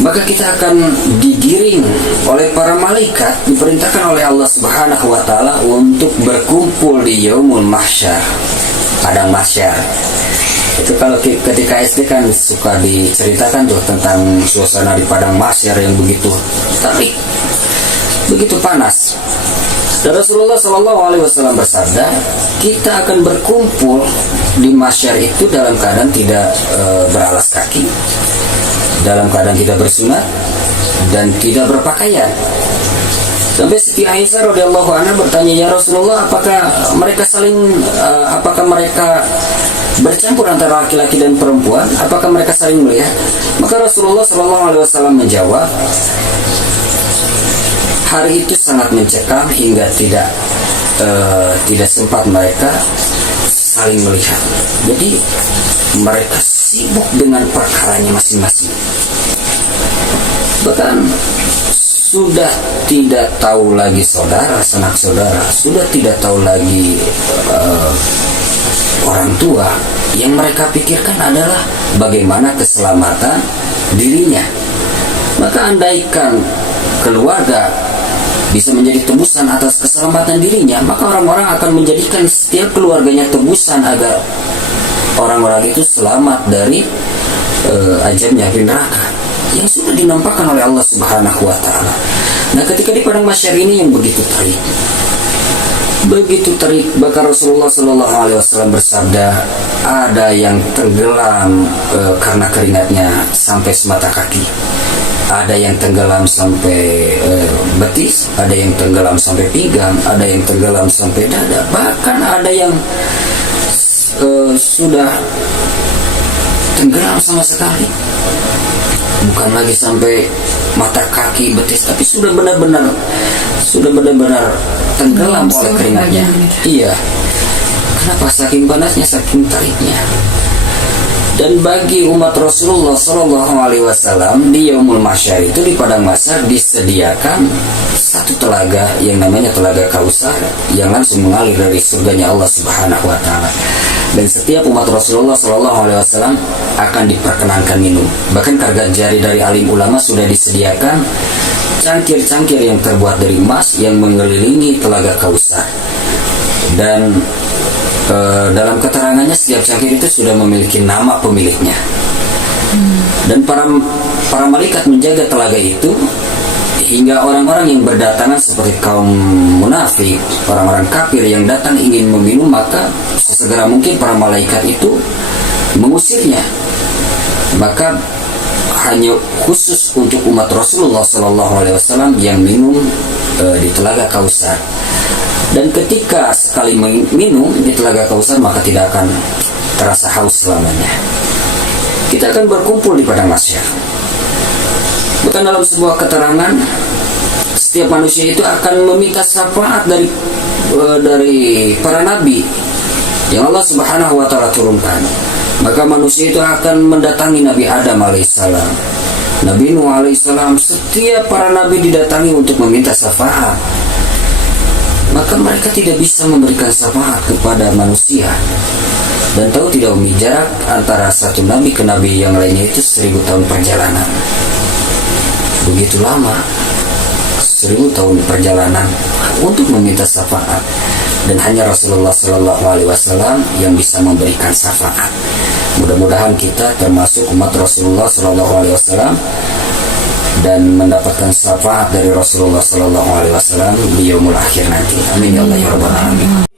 maka kita akan digiring oleh para malaikat, diperintahkan oleh Allah Subhanahu wa taala untuk berkumpul di yaumul mahsyar, padang mahsyar. Itu kalau ketika SD kan suka diceritakan tuh tentang suasana di padang mahsyar yang begitu terik, begitu panas. Dan Rasulullah SAW bersabda, kita akan berkumpul di mahsyar itu dalam keadaan tidak beralas kaki, dalam keadaan tidak bersunat, dan tidak berpakaian. Sampai Siti Aisyah radhiyallahu anha bertanya, ya Rasulullah, apakah mereka bercampur antara laki-laki dan perempuan? Apakah mereka saling melihat? Maka Rasulullah SAW menjawab, hari itu sangat mencekam hingga tidak sempat mereka saling melihat. Jadi mereka sibuk dengan perkaranya masing-masing. Bahkan sudah tidak tahu lagi saudara, sanak saudara, sudah tidak tahu lagi orang tua. Yang mereka pikirkan adalah bagaimana keselamatan dirinya. Maka andaikan keluarga bisa menjadi tebusan atas keselamatan dirinya, maka orang-orang akan menjadikan setiap keluarganya tebusan agar orang-orang itu selamat dari azabnya di neraka yang sudah dinampakkan oleh Allah Subhanahu wa taala. Nah, ketika di padang mahsyar ini yang begitu terik, bahkan Rasulullah SAW bersabda, ada yang tenggelam karena keringatnya sampai semata kaki, ada yang tenggelam sampai betis, ada yang tenggelam sampai pinggang, ada yang tenggelam sampai dada, bahkan ada yang sudah tenggelam sama sekali, bukan lagi sampai mata kaki betis, tapi sudah benar-benar tenggelam oleh keringatnya. Iya. Kenapa? Saking panasnya, saking tariknya. Dan bagi umat Rasulullah SAW di yaumul mahsyar itu, di padang mahsyar disediakan satu telaga yang namanya telaga Kausar yang langsung mengalir dari surganya Allah Subhanahu wa taala. Dan setiap umat Rasulullah SAW akan diperkenankan minum. Bahkan karga jari dari alim ulama sudah disediakan cangkir-cangkir yang terbuat dari emas yang mengelilingi telaga Kausar. Dan dalam keterangannya setiap cangkir itu sudah memiliki nama pemiliknya. Dan para malaikat menjaga telaga itu hingga orang-orang yang berdatangan seperti kaum munafik, orang-orang kafir yang datang ingin meminum, maka sesegera mungkin para malaikat itu mengusirnya. Maka hanya khusus untuk umat Rasulullah SAW yang minum di telaga Kausar. Dan ketika sekali minum di telaga Kausar, maka tidak akan terasa haus selamanya. Kita akan berkumpul di padang mahsyar. Bukan dalam sebuah keterangan, setiap manusia itu akan meminta syafaat dari para nabi yang Allah Subhanahu wa taala turunkan. Maka manusia itu akan mendatangi Nabi Adam alaihissalam, Nabi Nuh alaihissalam. Setiap para nabi didatangi untuk meminta syafaat. Maka mereka tidak bisa memberikan syafaat kepada manusia. Dan tahu tidak umi, jarak antara satu nabi ke nabi yang lainnya itu 1000 tahun perjalanan. Begitu lama, 1000 tahun perjalanan untuk meminta syafaat. Dan hanya Rasulullah SAW yang bisa memberikan syafaat. Mudah-mudahan kita termasuk umat Rasulullah SAW dan mendapatkan syafaat dari Rasulullah SAW di yaumul akhir nanti. Amin ya Allah ya Rabbal alamin.